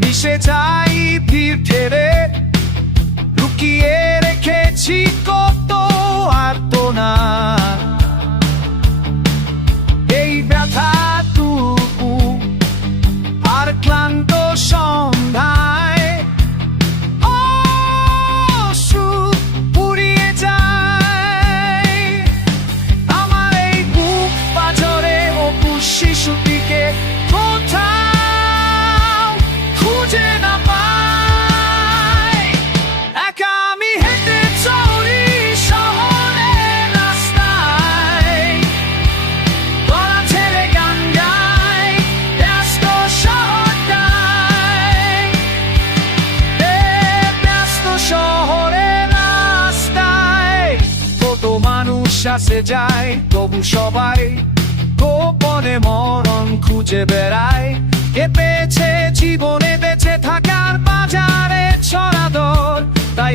মিশে যাই ভিড় ঠেলে, লুকিয়ে রেখেছি কত আর্তনাদ। এই ব্যথাটুকু আর ক্লান্ত সন্ধ্যায় অশ্রু পুড়িয়ে যায় আমার এই বুক পাঁজরে। অপু শিশুটিকে কোথাও খুঁজে না পাই। একা আমি হেঁটে চলি শহরের রাস্তায়, গলা ছেড়ে গান গাই ব্যস্ত শহরটায়। ব্যস্ত শহরের রাস্তায় কত মানুষ আসে যায়, তবু সবাই গোপনে মরণ খুঁজে বেড়ায়। কে পেয়েছে জীবনে বেঁচে থাকার বাজারে ছড়া দর, তাই